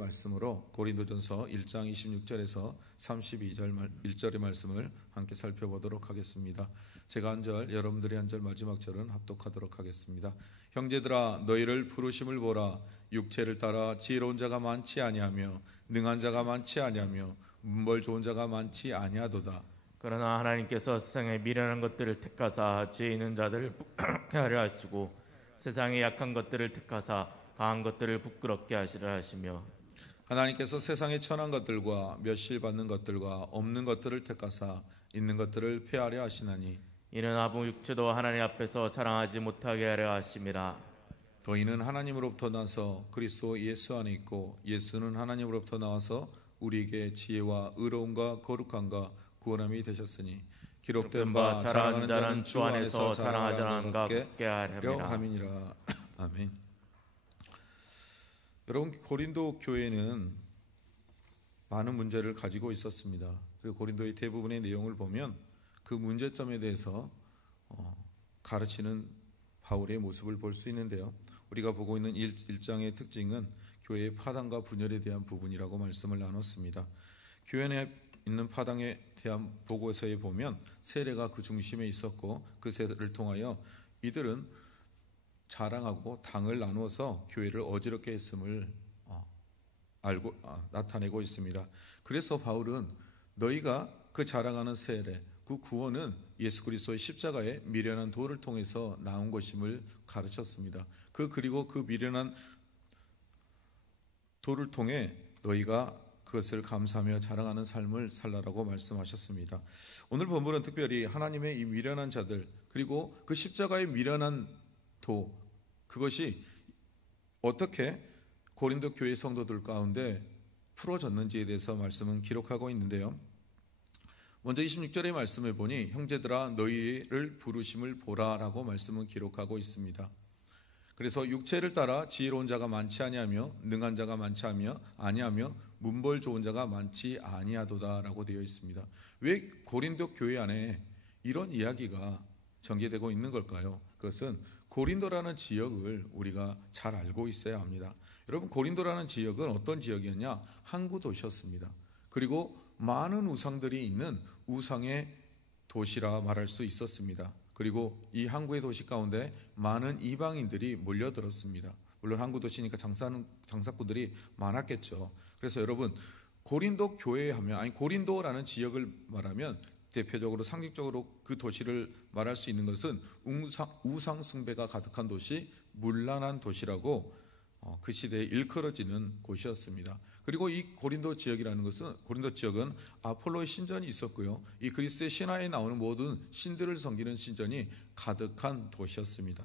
말씀으로 고린도전서 1장 26절에서 1절의 말씀을 함께 살펴보도록 하겠습니다. 제가 한 절, 여러분들이 한 절, 마지막 절은 합독하도록 하겠습니다. 형제들아, 너희를 부르심을 보라. 육체를 따라 지혜로운 자가 많지 아니하며 능한 자가 많지 아니하며 문벌 좋은 자가 많지 아니하도다. 그러나 하나님께서 세상의 미련한 것들을 택하사 지혜 있는 자들을 부끄럽게 하려 하시고 세상의 약한 것들을 택하사 강한 것들을 부끄럽게 하시려 하시며, 하나님께서 세상의 천한 것들과 멸시받는 것들과 없는 것들을 택하사 있는 것들을 폐하려 하시나니 이는 아무 육체도 하나님 앞에서 자랑하지 못하게 하려 하심이라. 너희는 하나님으로부터 나서 그리스도 예수 안에 있고 예수는 하나님으로부터 나와서 우리에게 지혜와 의로움과 거룩함과 구원함이 되셨으니 기록된 바 자랑하는 자는 주 안에서 자랑하지 않은가 같게 하려 함이니라. 아멘. 여러분, 고린도 교회는 많은 문제를 가지고 있었습니다. 그리고 고린도의 대부분의 내용을 보면 그 문제점에 대해서 가르치는 바울의 모습을 볼 수 있는데요. 우리가 보고 있는 1장의 특징은 교회의 파당과 분열에 대한 부분이라고 말씀을 나눴습니다. 교회 내 있는 파당에 대한 보고서에 보면 세례가 그 중심에 있었고 그 세례를 통하여 이들은 자랑하고 당을 나누어서 교회를 어지럽게 했음을 나타내고 있습니다. 그래서 바울은 너희가 그 자랑하는 세례, 그 구원은 예수 그리스도의 십자가의 미련한 도를 통해서 나온 것임을 가르쳤습니다. 그리고 그 미련한 도를 통해 너희가 그것을 감사하며 자랑하는 삶을 살라라고 말씀하셨습니다. 오늘 본문은 특별히 하나님의 이 미련한 자들, 그리고 그 십자가의 미련한 도, 그것이 어떻게 고린도 교회 성도들 가운데 풀어졌는지에 대해서 말씀은 기록하고 있는데요. 먼저 26절의 말씀을 보니 형제들아 너희를 부르심을 보라라고 말씀은 기록하고 있습니다. 그래서 육체를 따라 지혜로운 자가 많지 아니하며 능한 자가 많지 아니하며 문벌 좋은 자가 많지 아니하도다라고 되어 있습니다. 왜 고린도 교회 안에 이런 이야기가 전개되고 있는 걸까요? 그것은 고린도라는 지역을 우리가 잘 알고 있어야 합니다. 여러분, 고린도라는 지역은 어떤 지역이었냐? 항구 도시였습니다. 그리고 많은 우상들이 있는 우상의 도시라 말할 수 있었습니다. 그리고 이 항구의 도시 가운데 많은 이방인들이 몰려들었습니다. 물론 항구 도시니까 장사꾼들이 많았겠죠. 그래서 여러분, 고린도 교회 하면, 고린도라는 지역을 말하면 대표적으로 상징적으로 그 도시를 말할 수 있는 것은 우상 숭배가 가득한 도시, 문란한 도시라고 그 시대에 일컬어지는 곳이었습니다. 그리고 이 고린도 지역이라는 것은, 고린도 지역은 아폴로의 신전이 있었고요, 이 그리스의 신화에 나오는 모든 신들을 섬기는 신전이 가득한 도시였습니다.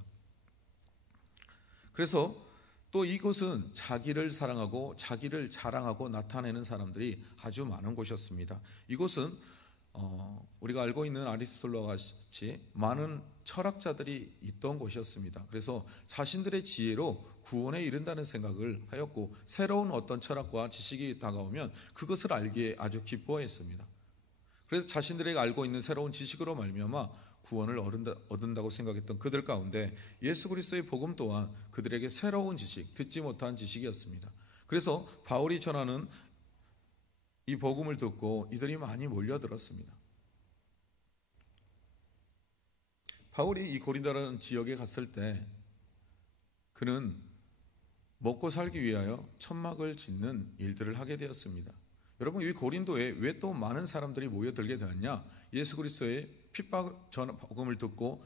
그래서 또 이곳은 자기를 사랑하고 자기를 자랑하고 나타내는 사람들이 아주 많은 곳이었습니다. 이곳은 우리가 알고 있는 아리스토텔레스와 같이 많은 철학자들이 있던 곳이었습니다. 그래서 자신들의 지혜로 구원에 이른다는 생각을 하였고, 새로운 어떤 철학과 지식이 다가오면 그것을 알기에 아주 기뻐했습니다. 그래서 자신들에게 알고 있는 새로운 지식으로 말미암아 구원을 얻는다고 생각했던 그들 가운데 예수 그리스도의 복음 또한 그들에게 새로운 지식, 듣지 못한 지식이었습니다. 그래서 바울이 전하는 이 복음을 듣고 이들이 많이 몰려들었습니다. 바울이 이 고린도라는 지역에 갔을 때 그는 먹고 살기 위하여 천막을 짓는 일들을 하게 되었습니다. 여러분, 이 고린도에 왜 또 많은 사람들이 모여들게 되었냐? 예수 그리스도의 복음을 듣고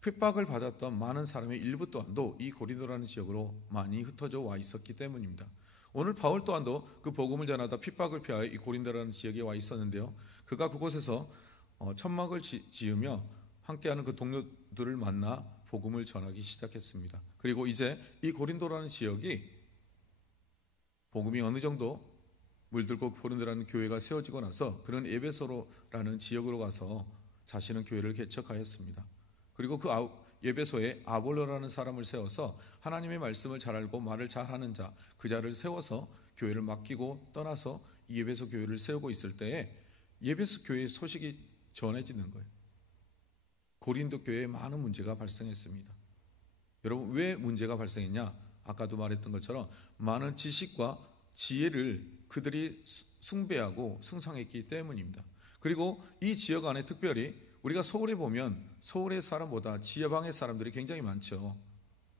핍박을 받았던 많은 사람의 일부 또한도 이 고린도라는 지역으로 많이 흩어져 와 있었기 때문입니다. 오늘 바울 또한도 그 복음을 전하다 핍박을 피하여 이 고린도라는 지역에 와 있었는데요, 그가 그곳에서 천막을 지으며 함께하는 그 동료들을 만나 복음을 전하기 시작했습니다. 그리고 이제 이 고린도라는 지역이 복음이 어느 정도 물들고 고린도라는 교회가 세워지고 나서 그런 에베소라는 지역으로 가서 자신은 교회를 개척하였습니다. 그리고 그 에베소에 아볼로라는 사람을 세워서 하나님의 말씀을 잘 알고 말을 잘하는 자, 그 자를 세워서 교회를 맡기고 떠나서 이 에베소 교회를 세우고 있을 때에 에베소 교회의 소식이 전해지는 거예요. 고린도 교회에 많은 문제가 발생했습니다. 여러분, 왜 문제가 발생했냐? 아까도 말했던 것처럼 많은 지식과 지혜를 그들이 숭배하고 숭상했기 때문입니다. 그리고 이 지역 안에 특별히 우리가 서울에 보면 서울의 사람보다 지방의 사람들이 굉장히 많죠.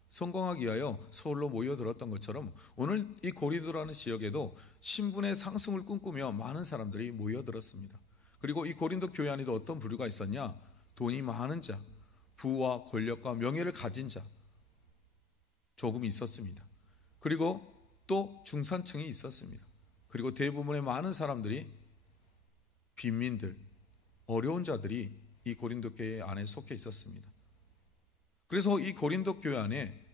성공하기 위하여 서울로 모여들었던 것처럼 오늘 이 고린도라는 지역에도 신분의 상승을 꿈꾸며 많은 사람들이 모여들었습니다. 그리고 이 고린도 교회 안에도 어떤 부류가 있었냐? 돈이 많은 자, 부와 권력과 명예를 가진 자 조금 있었습니다. 그리고 또 중산층이 있었습니다. 그리고 대부분의 많은 사람들이 빈민들, 어려운 자들이 이 고린도 교회 안에 속해 있었습니다. 그래서 이 고린도 교회 안에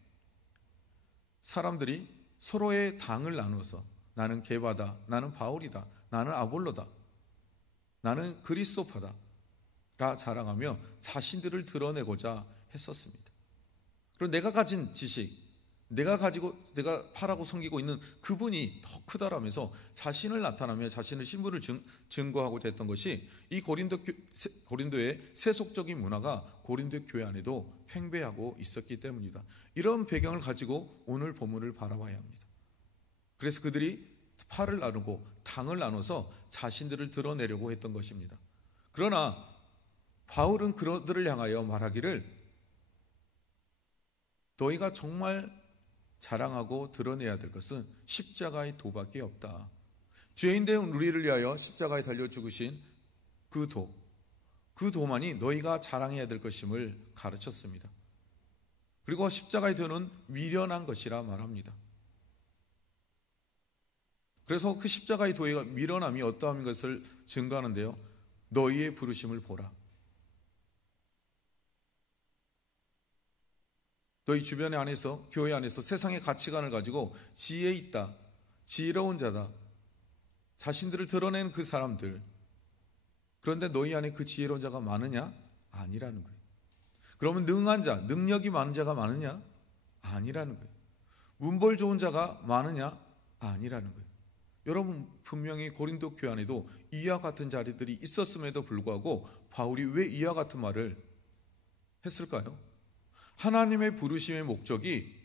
사람들이 서로의 당을 나누어서 나는 게바다, 나는 바울이다, 나는 아볼로다, 나는 그리스도파다 라 자랑하며 자신들을 드러내고자 했었습니다. 그리고 내가 가진 지식, 내가 팔하고 섬기고 있는 그분이 더 크다라면서 자신을 나타나며 자신의 신분을 증거하고자 했던 것이 이 고린도의 세속적인 문화가 고린도 교회 안에도 팽배하고 있었기 때문이다. 이런 배경을 가지고 오늘 본문을 바라봐야 합니다. 그래서 그들이 팔을 나누고 당을 나눠서 자신들을 드러내려고 했던 것입니다. 그러나 바울은 그들을 향하여 말하기를 너희가 정말 자랑하고 드러내야 될 것은 십자가의 도밖에 없다. 죄인된 우리를 위하여 십자가에 달려 죽으신 그 도만이 너희가 자랑해야 될 것임을 가르쳤습니다. 그리고 십자가의 도는 미련한 것이라 말합니다. 그래서 그 십자가의 도의 미련함이 어떠한 것을 증거하는데요. 너희의 부르심을 보라. 너희 주변에 안에서 교회 안에서 세상의 가치관을 가지고 지혜 있다, 지혜로운 자다, 자신들을 드러낸 그 사람들, 그런데 너희 안에 그 지혜로운 자가 많으냐? 아니라는 거예요. 그러면 능한 자, 능력이 많은 자가 많으냐? 아니라는 거예요. 문벌 좋은 자가 많으냐? 아니라는 거예요. 여러분 분명히 고린도 교회 안에도 이와 같은 자리들이 있었음에도 불구하고 바울이 왜 이와 같은 말을 했을까요? 하나님의 부르심의 목적이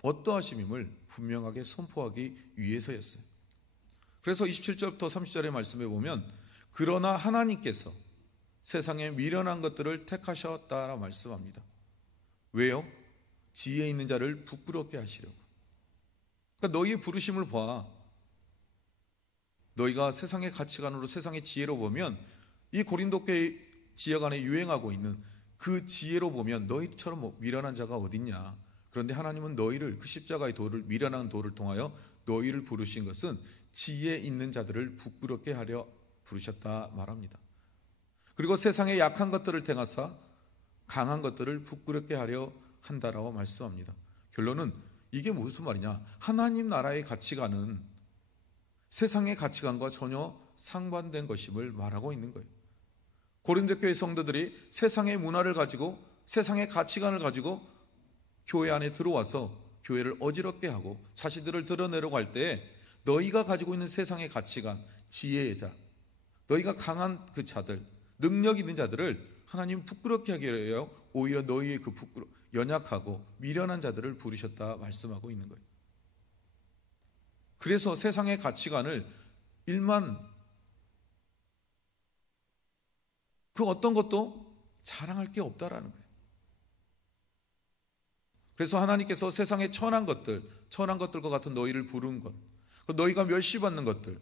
어떠하심임을 분명하게 선포하기 위해서였어요. 그래서 27절부터 30절의 말씀에 보면 그러나 하나님께서 세상에 미련한 것들을 택하셨다라 말씀합니다. 왜요? 지혜 있는 자를 부끄럽게 하시려고. 그러니까 너희의 부르심을 봐. 너희가 세상의 가치관으로 세상의 지혜로 보면 이 고린도 교회 지역 안에 유행하고 있는 그 지혜로 보면 너희처럼 미련한 자가 어딨냐. 그런데 하나님은 너희를 그 십자가의 도를 미련한 도를 통하여 너희를 부르신 것은 지혜 있는 자들을 부끄럽게 하려 부르셨다 말합니다. 그리고 세상의 약한 것들을 택하사 강한 것들을 부끄럽게 하려 한다라고 말씀합니다. 결론은 이게 무슨 말이냐? 하나님 나라의 가치관은 세상의 가치관과 전혀 상반된 것임을 말하고 있는 거예요. 고린도 교회 성도들이 세상의 문화를 가지고 세상의 가치관을 가지고 교회 안에 들어와서 교회를 어지럽게 하고 자신들을 드러내려고 할 때 너희가 가지고 있는 세상의 가치관, 지혜의 자, 너희가 강한 그 자들, 능력 있는 자들을 하나님 부끄럽게 하기 위하여 오히려 너희의 그 연약하고 미련한 자들을 부르셨다 말씀하고 있는 거예요. 그래서 세상의 가치관을 그 어떤 것도 자랑할 게 없다라는 거예요. 그래서 하나님께서 세상의 천한 것들과 같은 너희를 부른 것, 너희가 멸시받는 것들,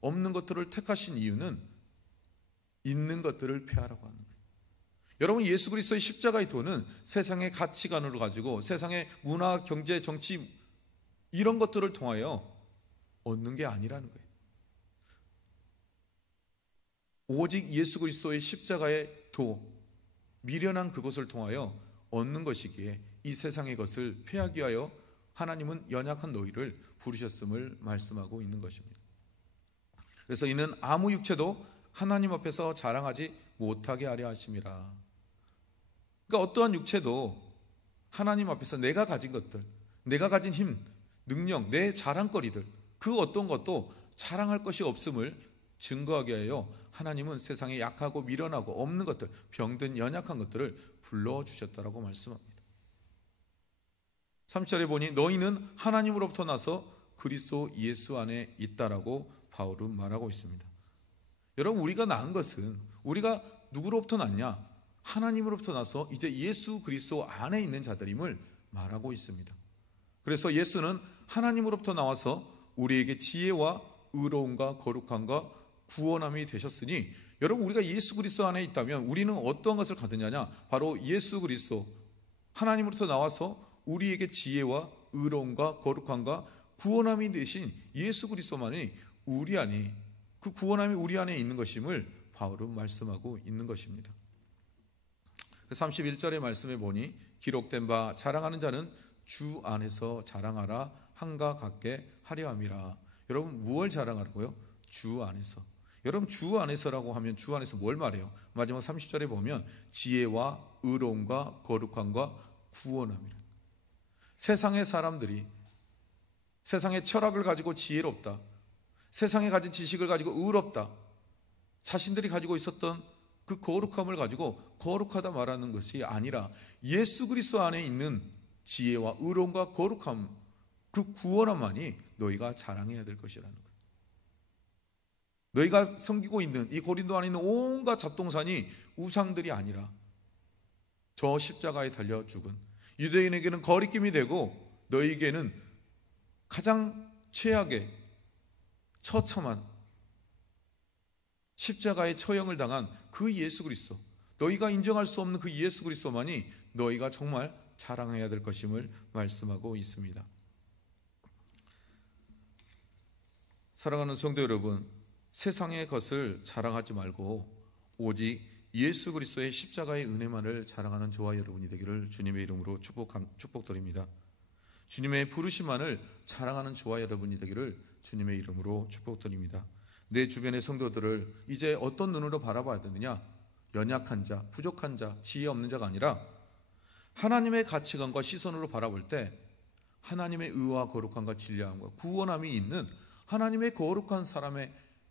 없는 것들을 택하신 이유는 있는 것들을 폐하라고 하는 거예요. 여러분 예수 그리스도의 십자가의 도는 세상의 가치관으로 가지고 세상의 문화, 경제, 정치 이런 것들을 통하여 얻는 게 아니라는 거예요. 오직 예수 그리스도의 십자가의 도, 미련한 그것을 통하여 얻는 것이기에 이 세상의 것을 폐하기 위하여 하나님은 연약한 너희를 부르셨음을 말씀하고 있는 것입니다. 그래서 이는 아무 육체도 하나님 앞에서 자랑하지 못하게 하려 하심이라. 그러니까 어떠한 육체도 하나님 앞에서 내가 가진 것들, 내가 가진 힘, 능력, 내 자랑거리들 그 어떤 것도 자랑할 것이 없음을 증거하게 하여 하나님은 세상에 약하고 미련하고 없는 것들, 병든 연약한 것들을 불러주셨다라고 말씀합니다. 3절에 보니 너희는 하나님으로부터 나서 그리스도 예수 안에 있다라고 바울은 말하고 있습니다. 여러분, 우리가 낳은 것은 우리가 누구로부터 났냐? 하나님으로부터 나서 이제 예수 그리스도 안에 있는 자들임을 말하고 있습니다. 그래서 예수는 하나님으로부터 나와서 우리에게 지혜와 의로움과 거룩함과 구원함이 되셨으니, 여러분, 우리가 예수 그리스도 안에 있다면 우리는 어떠한 것을 갖느냐? 바로 예수 그리스도, 하나님으로부터 나와서 우리에게 지혜와 의로움과 거룩함과 구원함이 되신 예수 그리스도만이 우리 안에, 그 구원함이 우리 안에 있는 것임을 바울은 말씀하고 있는 것입니다. 31절의 말씀에 보니 기록된 바 자랑하는 자는 주 안에서 자랑하라 한가 같게 하려 함이라. 여러분, 무엇을 자랑하라고요? 주 안에서. 여러분, 주 안에서라고 하면 주 안에서 뭘 말해요? 마지막 30절에 보면 지혜와 의로움과 거룩함과 구원함이라. 세상의 사람들이 세상의 철학을 가지고 지혜롭다, 세상에 가진 지식을 가지고 의롭다, 자신들이 가지고 있었던 그 거룩함을 가지고 거룩하다 말하는 것이 아니라 예수 그리스도 안에 있는 지혜와 의로움과 거룩함, 그 구원함만이 너희가 자랑해야 될 것이라는 거예요. 너희가 섬기고 있는 이 고린도 안에 있는 온갖 잡동산이 우상들이 아니라 저 십자가에 달려 죽은, 유대인에게는 거리낌이 되고 너희에게는 가장 최악의 처참한 십자가의 처형을 당한 그 예수 그리스도, 너희가 인정할 수 없는 그 예수 그리스도만이 너희가 정말 자랑해야 될 것임을 말씀하고 있습니다. 사랑하는 성도 여러분, 세상의 것을 자랑하지 말고 오직 예수 그리스도의 십자가의 은혜만을 자랑하는 저와 여러분이 되기를 주님의 이름으로 축복드립니다. 주님의 부르심만을 자랑하는 저와 여러분이 되기를 주님의 이름으로 축복드립니다. 내 주변의 성도들을 이제 어떤 눈으로 바라봐야 되느냐? 연약한 자, 부족한 자, 지혜 없는 자가 아니라 하나님의 가치관과 시선으로 바라볼 때 하나님의 의와 거룩함과 진리함과 구원함이 있는 하나님의 거룩한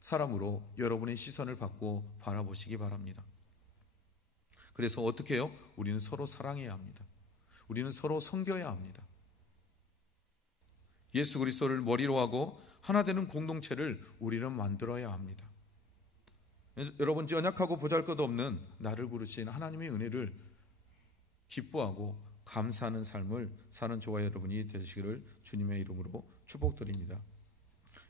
사람으로 여러분의 시선을 받고 바라보시기 바랍니다. 그래서 어떻게 해요? 우리는 서로 사랑해야 합니다. 우리는 서로 섬겨야 합니다. 예수 그리스도를 머리로 하고 하나 되는 공동체를 우리는 만들어야 합니다. 여러분, 연약하고 보잘것없는 나를 부르신 하나님의 은혜를 기뻐하고 감사하는 삶을 사는 저와 여러분이 되시기를 주님의 이름으로 축복드립니다.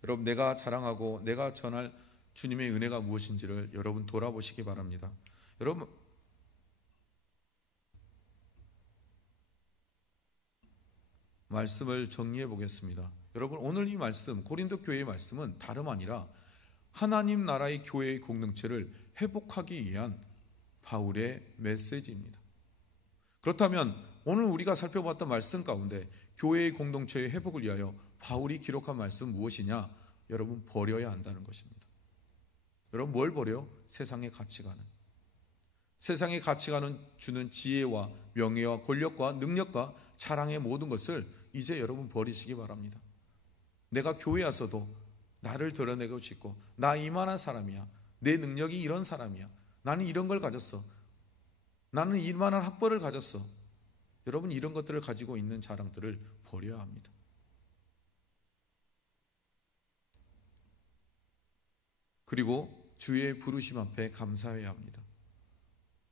여러분, 내가 자랑하고 내가 전할 주님의 은혜가 무엇인지를 여러분 돌아보시기 바랍니다. 여러분, 말씀을 정리해 보겠습니다. 여러분, 오늘 이 말씀, 고린도 교회의 말씀은 다름 아니라 하나님 나라의 교회의 공동체를 회복하기 위한 바울의 메시지입니다. 그렇다면 오늘 우리가 살펴봤던 말씀 가운데 교회의 공동체의 회복을 위하여 바울이 기록한 말씀은 무엇이냐? 여러분, 버려야 한다는 것입니다. 여러분, 뭘 버려요? 세상의 가치관은. 세상의 가치관은 주는 지혜와 명예와 권력과 능력과 자랑의 모든 것을 이제 여러분 버리시기 바랍니다. 내가 교회 와서도 나를 드러내고 싶고, 나 이만한 사람이야, 내 능력이 이런 사람이야, 나는 이런 걸 가졌어, 나는 이만한 학벌을 가졌어. 여러분, 이런 것들을 가지고 있는 자랑들을 버려야 합니다. 그리고 주의 부르심 앞에 감사해야 합니다.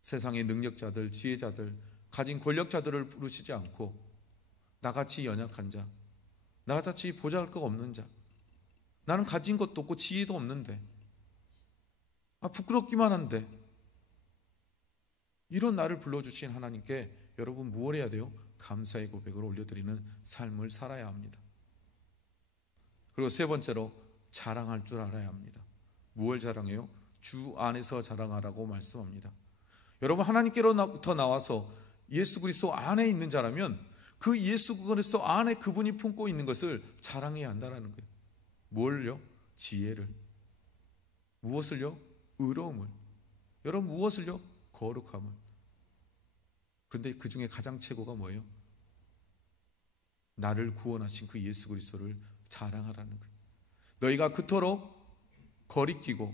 세상의 능력자들, 지혜자들, 가진 권력자들을 부르시지 않고 나같이 연약한 자, 나같이 보잘것 없는 자, 나는 가진 것도 없고 지혜도 없는데, 부끄럽기만 한데, 이런 나를 불러주신 하나님께 여러분 무엇 해야 돼요? 감사의 고백을 올려드리는 삶을 살아야 합니다. 그리고 세 번째로 자랑할 줄 알아야 합니다. 무엇을 자랑해요? 주 안에서 자랑하라고 말씀합니다. 여러분, 하나님께로부터 나와서 예수 그리스도 안에 있는 자라면 그 예수 그리스도 안에 그분이 품고 있는 것을 자랑해야 한다는 거예요. 뭘요? 지혜를. 무엇을요? 의로움을. 여러분, 무엇을요? 거룩함을. 그런데 그 중에 가장 최고가 뭐예요? 나를 구원하신 그 예수 그리스도를 자랑하라는 거예요. 너희가 그토록 거리끼고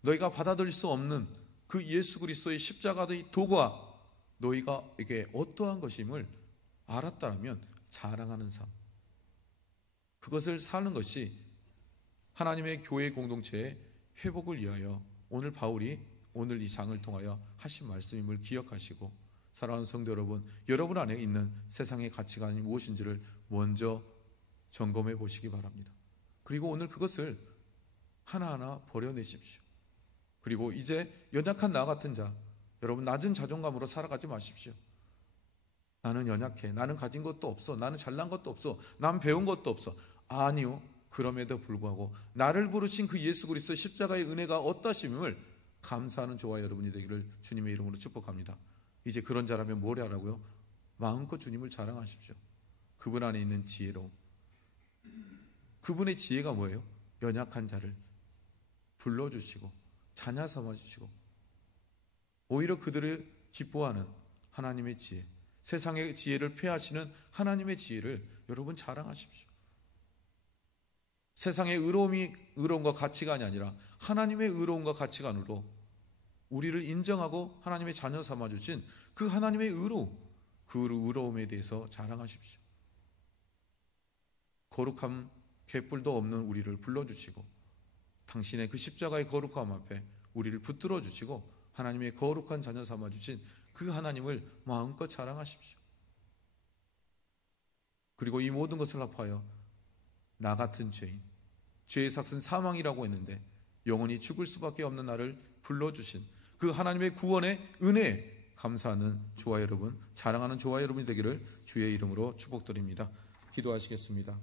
너희가 받아들일 수 없는 그 예수 그리스도의 십자가의 도가 너희가 이게 어떠한 것임을 알았다면 자랑하는 삶, 그것을 사는 것이 하나님의 교회 공동체의 회복을 위하여 오늘 바울이 오늘 이 장을 통하여 하신 말씀임을 기억하시고, 사랑하는 성도 여러분, 여러분 안에 있는 세상의 가치관이 무엇인지를 먼저 점검해 보시기 바랍니다. 그리고 오늘 그것을 하나하나 버려내십시오. 그리고 이제 연약한 나 같은 자, 여러분 낮은 자존감으로 살아가지 마십시오. 나는 연약해, 나는 가진 것도 없어, 나는 잘난 것도 없어, 난 배운 것도 없어. 아니요, 그럼에도 불구하고 나를 부르신 그 예수 그리스도 십자가의 은혜가 어떠심을 감사하는 저와 여러분이 되기를 주님의 이름으로 축복합니다. 이제 그런 자라면 뭘 하라고요? 마음껏 주님을 자랑하십시오. 그분 안에 있는 지혜로. 그분의 지혜가 뭐예요? 연약한 자를 불러주시고 자녀 삼아주시고, 오히려 그들을 기뻐하는 하나님의 지혜, 세상의 지혜를 폐하시는 하나님의 지혜를 여러분 자랑하십시오. 세상의 의로움과 가치관이 아니라 하나님의 의로움과 가치관으로 우리를 인정하고 하나님의 자녀 삼아주신 그 하나님의 그 의로움에 대해서 자랑하십시오. 거룩함 갯불도 없는 우리를 불러주시고 당신의 그 십자가의 거룩함 앞에 우리를 붙들어 주시고 하나님의 거룩한 자녀 삼아주신 그 하나님을 마음껏 자랑하십시오. 그리고 이 모든 것을 합하여 나 같은 죄인, 죄의 삭은 사망이라고 했는데 영원히 죽을 수밖에 없는 나를 불러주신 그 하나님의 구원의 은혜에 감사하는 저와 여러분, 자랑하는 저와 여러분이 되기를 주의 이름으로 축복드립니다. 기도하시겠습니다.